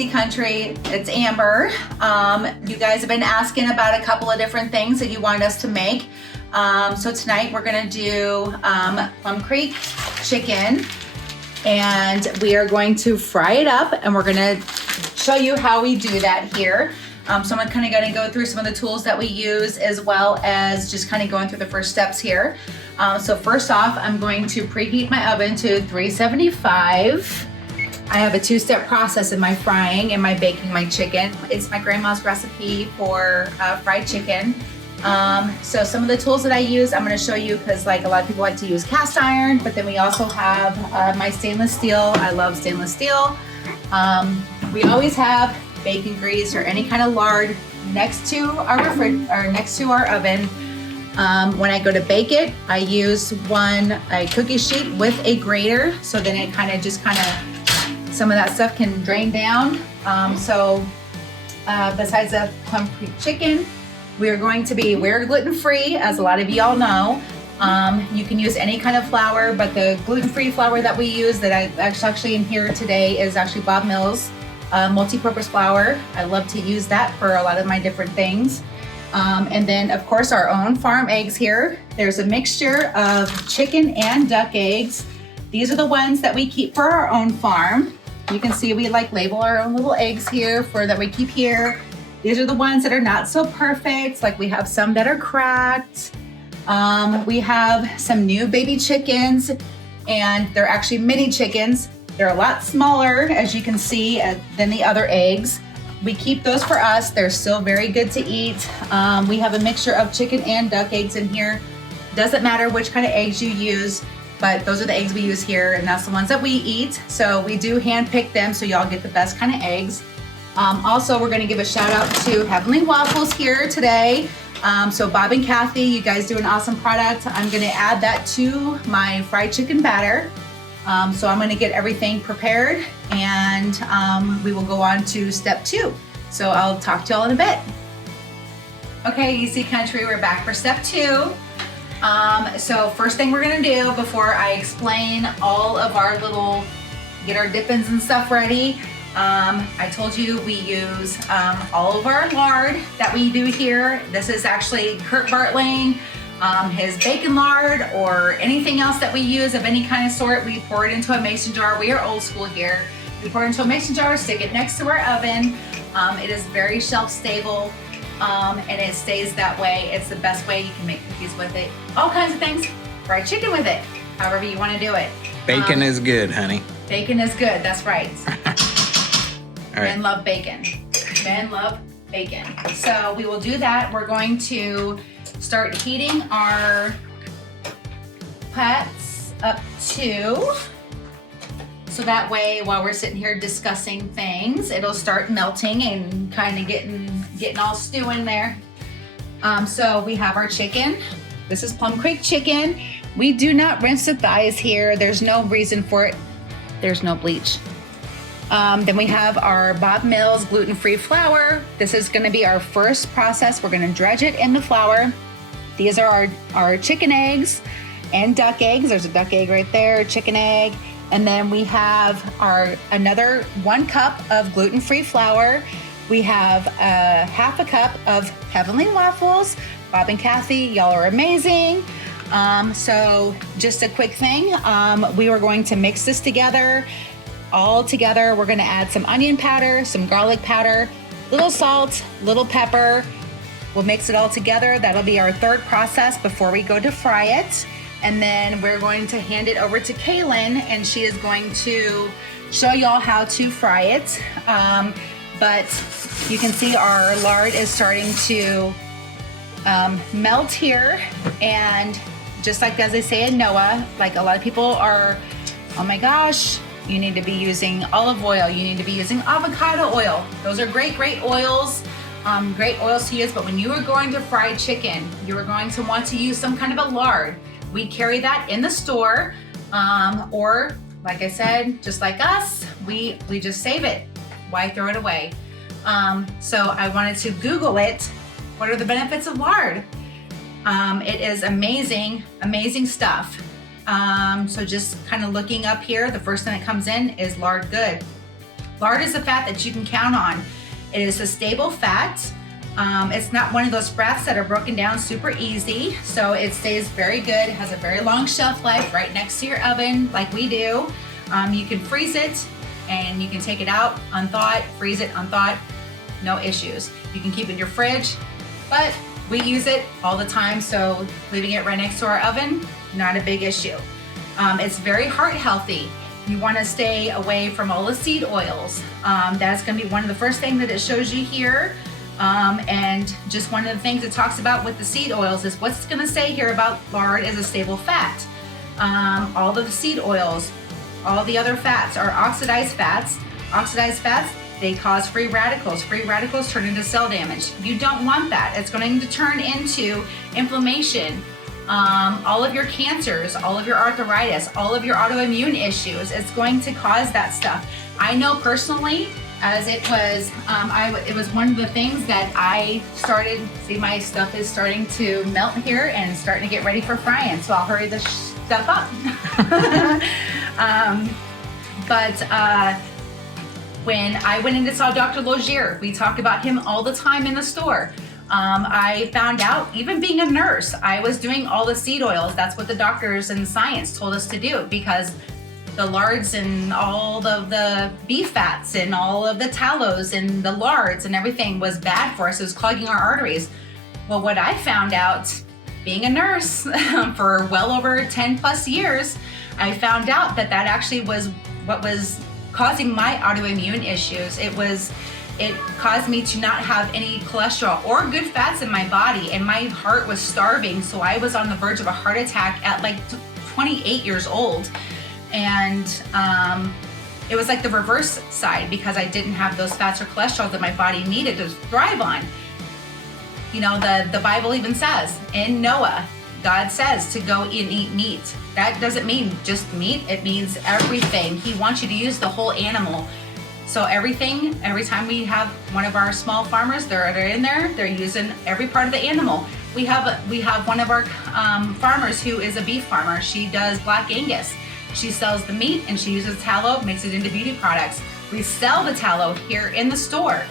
EC Country, it's Amber. You guys have been asking about a couple of different things that you want us to make. So tonight we're gonna do Plum Creek chicken, and we are going to fry it up, and we're gonna show you how we do that here. So I'm kind of gonna go through some of the tools that we use, as well as just kind of going through the first steps here. So first off, I'm going to preheat my oven to 375. I have a two-step process in my frying and my baking my chicken. It's my grandma's recipe for fried chicken. So some of the tools that I use, I'm gonna show you, because like a lot of people like to use cast iron, but then we also have my stainless steel. I love stainless steel. We always have bacon grease or any kind of lard next to our oven. When I go to bake it, I use a cookie sheet with a grater, so then it kind of some of that stuff can drain down. Besides the Plum Creek chicken, we're gluten-free, as a lot of y'all know. You can use any kind of flour, but the gluten-free flour that we use, that I actually in here today, is actually Bob Mills multi-purpose flour. I love to use that for a lot of my different things. And then of course our own farm eggs here. There's a mixture of chicken and duck eggs. These are the ones that we keep for our own farm. You can see we label our own little eggs here that we keep here. These are the ones that are not so perfect. Like we have some that are cracked. We have some new baby chickens, and they're actually mini chickens. They're a lot smaller, as you can see, than the other eggs. We keep those for us. They're still very good to eat. We have a mixture of chicken and duck eggs in here. Doesn't matter which kind of eggs you use, but those are the eggs we use here, and that's the ones that we eat. So we do hand pick them, so y'all get the best kind of eggs. Also, we're gonna give a shout out to Heavenly Waffles here today. So Bob and Kathy, you guys do an awesome product. I'm gonna add that to my fried chicken batter. So I'm gonna get everything prepared, and we will go on to step 2. So I'll talk to y'all in a bit. Okay, EC Country, we're back for step 2. So first thing we're gonna do before I explain all of our get our dippings and stuff ready, I told you we use all of our lard that we do here. This is actually Kurt Bartling, his bacon lard, or anything else that we use of any kind of sort. We pour it into a mason jar. We are old school here. We pour it into a mason jar, stick it next to our oven. It is very shelf stable, and it stays that way. It's the best way. You can make cookies with it, all kinds of things, fried chicken with it, however you want to do it. Bacon is good, honey. Bacon is good, that's right. All right. Men love bacon. Men love bacon. So we will do that. We're going to start heating our pots up to, so that way while we're sitting here discussing things, it'll start melting and kind of getting all stewing there. So we have our chicken. This is Plum Creek chicken. We do not rinse the thighs here. There's no reason for it. There's no bleach. Then we have our Bob Mills gluten-free flour. This is gonna be our first process. We're gonna dredge it in the flour. These are our chicken eggs and duck eggs. There's a duck egg right there, chicken egg. And then we have another 1 cup of gluten-free flour. We have half a cup of Heavenly Waffles. Bob and Kathy, y'all are amazing. So just a quick thing, we were going to mix this together. All together, we're gonna add some onion powder, some garlic powder, little salt, little pepper. We'll mix it all together. That'll be our third process before we go to fry it. And then we're going to hand it over to Kaylin, and she is going to show y'all how to fry it. But you can see our lard is starting to melt here. And just like as they say in Noah, like a lot of people are, oh my gosh, you need to be using olive oil. You need to be using avocado oil. Those are great oils. Great oils to use, but when you are going to fry chicken, you are going to want to use some kind of a lard. We carry that in the store, or like I said, just like us, we just save it. Why throw it away? So I wanted to Google it. What are the benefits of lard? It is amazing stuff. So just kind of looking up here, the first thing that comes in is lard good. Lard is a fat that you can count on. It is a stable fat. It's not one of those fats that are broken down super easy, so it stays very good. It has a very long shelf life right next to your oven like we do. You can freeze it and you can take it out unthawed, freeze it unthawed, no issues. You can keep it in your fridge, but we use it all the time, so leaving it right next to our oven, not a big issue. It's very heart healthy. You want to stay away from all the seed oils. That's going to be one of the first things that it shows you here. And just one of the things it talks about with the seed oils is what's going to say here about lard is a stable fat. All of the seed oils, all the other fats are oxidized fats. Oxidized fats, they cause free radicals. Free radicals turn into cell damage. You don't want that. It's going to turn into inflammation. All of your cancers, all of your arthritis, all of your autoimmune issues, it's going to cause that stuff. I know personally, as it was, it was one of the things that I started, see my stuff is starting to melt here and starting to get ready for frying, so I'll hurry this stuff up. When I went in and saw Dr. Logier, we talk about him all the time in the store. I found out, even being a nurse, I was doing all the seed oils. That's what the doctors and science told us to do, because the lards and all of the beef fats and all of the tallows and the lards and everything was bad for us. It was clogging our arteries. Well, what I found out, being a nurse for well over 10 plus years, I found out that that actually was what was causing my autoimmune issues. It caused me to not have any cholesterol or good fats in my body, and my heart was starving. So I was on the verge of a heart attack at like 28 years old. And it was like the reverse side, because I didn't have those fats or cholesterol that my body needed to thrive on. You know, the Bible even says in Noah, God says to go and eat meat. That doesn't mean just meat, it means everything. He wants you to use the whole animal. So every time we have one of our small farmers, they're in there, they're using every part of the animal. We have one of our farmers who is a beef farmer. She does Black Angus. She sells the meat and she uses tallow, makes it into beauty products. We sell the tallow here in the store.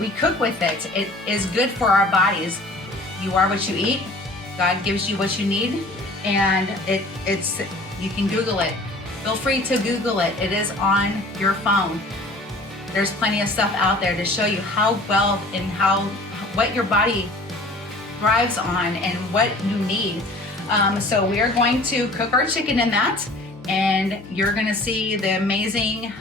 We cook with it. It is good for our bodies. You are what you eat. God gives you what you need, and it's you can Google it. Feel free to Google it. It is on your phone. There's plenty of stuff out there to show you how well and what your body thrives on and what you need. So we are going to cook our chicken in that, and you're going to see the amazing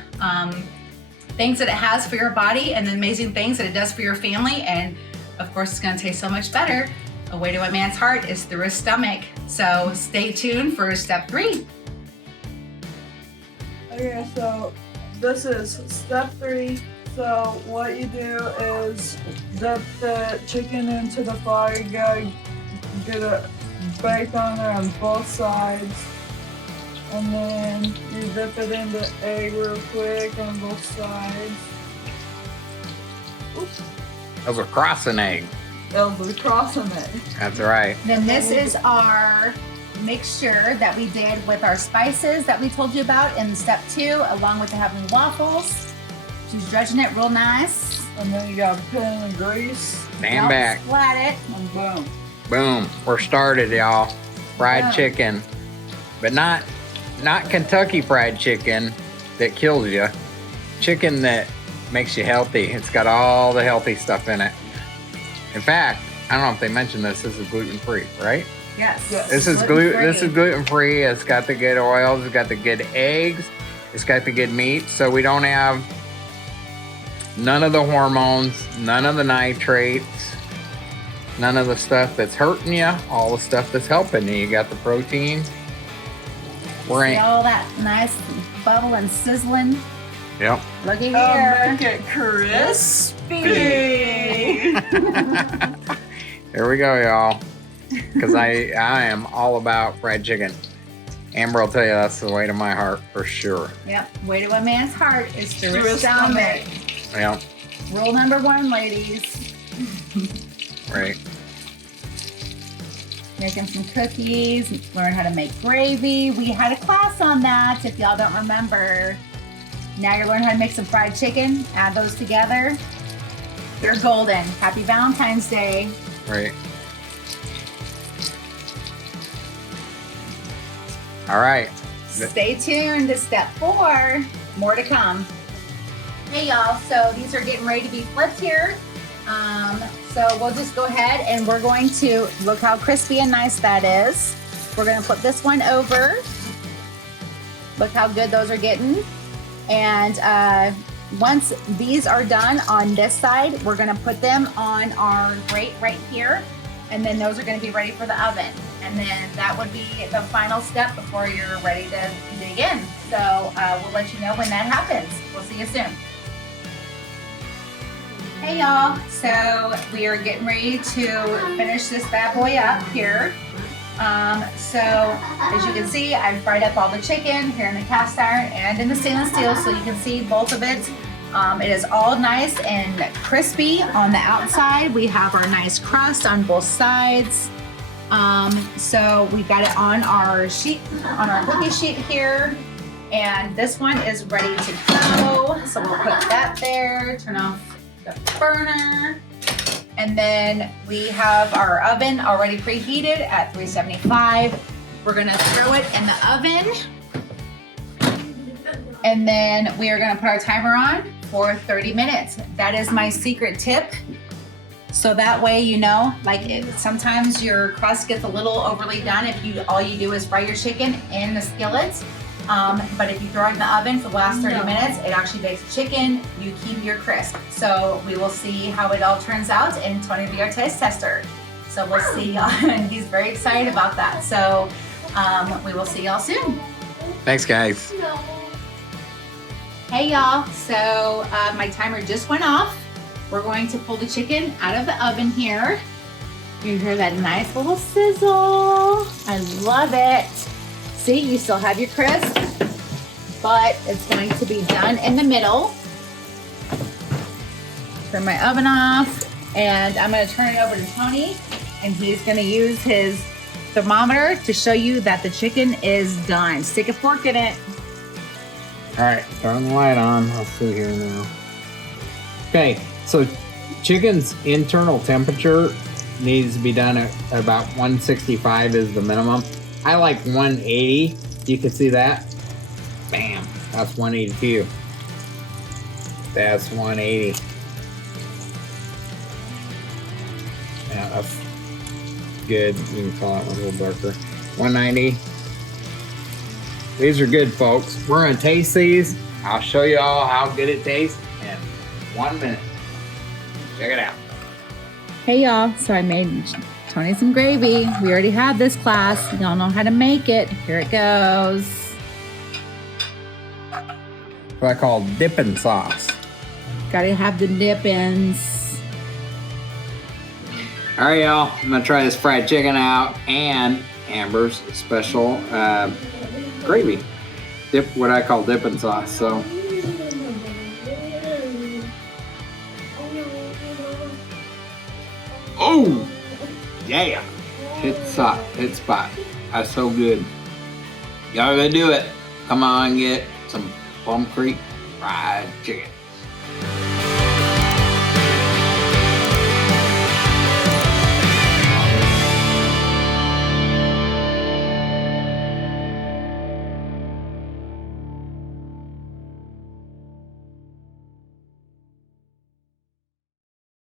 things that it has for your body and the amazing things that it does for your family. And of course, it's going to taste so much better. A way to a man's heart is through his stomach. So stay tuned for step 3. Okay, so this is step 3. So what you do is dip the chicken into the flour. You gotta get it baked on there on both sides. And then you dip it in the egg real quick on both sides. Oops. That was a crossing egg. It'll be crossing it. That's right. Then this is our mixture that we did with our spices that we told you about in step 2, along with having waffles. She's dredging it real nice. And then you gotta put in the grease. Stand back. Splat it. And boom. Boom. We're started, y'all. Fried Yeah. chicken. But not Kentucky fried chicken that kills you. Chicken that makes you healthy. It's got all the healthy stuff in it. In fact, I don't know if they mentioned this is gluten-free, right? Yes. Yes. This is gluten-free. It's got the good oils, it's got the good eggs, it's got the good meat. So we don't have none of the hormones, none of the nitrates, none of the stuff that's hurting you, all the stuff that's helping you. You got the protein. See all that nice bubble and sizzling. Yep. Look at Make here. it crispy. Here we go, y'all. Because I am all about fried chicken. Amber will tell you that's the way to my heart for sure. Yep. Way to a man's heart is through Through his his stomach. Yep. Rule number 1, ladies. Right. Making some cookies, learn how to make gravy. We had a class on that, if y'all don't remember. Now you're learning how to make some fried chicken. Add those together. They're golden. Happy Valentine's Day. Right. All right. Stay tuned to step 4. More to come. Hey y'all, so these are getting ready to be flipped here. So we'll just go ahead and we're going to, look how crispy and nice that is. We're gonna flip this one over. Look how good those are getting. And once these are done on this side, we're gonna put them on our grate right here. And then those are gonna be ready for the oven. And then that would be the final step before you're ready to dig in. So we'll let you know when that happens. We'll see you soon. Hey y'all, so we are getting ready to finish this bad boy up here. So as you can see, I've fried up all the chicken here in the cast iron and in the stainless steel, so you can see both of it. It is all nice and crispy on the outside. We have our nice crust on both sides. So we got it on our sheet, on our cookie sheet here. And this one is ready to go. So we'll put that there, turn off the burner. And then we have our oven already preheated at 375. We're gonna throw it in the oven. And then we are gonna put our timer on for 30 minutes. That is my secret tip. So that way, you know, sometimes your crust gets a little overly done if all you do is fry your chicken in the skillet. But if you throw it in the oven for the last 30 minutes, it actually bakes the chicken. You keep your crisp. So we will see how it all turns out, and Tony will be our taste tester. So we'll see y'all, and he's very excited about that. So we will see y'all soon. Thanks, guys. Hey y'all, so my timer just went off. We're going to pull the chicken out of the oven here. You hear that nice little sizzle. I love it. See, you still have your crisp, but it's going to be done in the middle. Turn my oven off, and I'm gonna turn it over to Tony, and he's gonna use his thermometer to show you that the chicken is done. Stick a fork in it. All right, turn the light on. I'll see here now. Okay, so chicken's internal temperature needs to be done at about 165 is the minimum. I like 180. You can see that. Bam, that's 182. That's 180. Yeah, that's good. You can call that one a little darker. 190. These are good, folks. We're gonna taste these. I'll show you all how good it tastes in 1 minute. Check it out. Hey y'all, so I made Tony some gravy. We already had this class. Y'all know how to make it. Here it goes. What I call dipping sauce. Gotta have the dip-ins. All right, y'all. I'm gonna try this fried chicken out and Amber's special gravy. What I call dipping sauce. So. Oh, yeah. Hit spot. That's so good. Y'all gotta do it. Come on, get some Plum Creek fried chicken.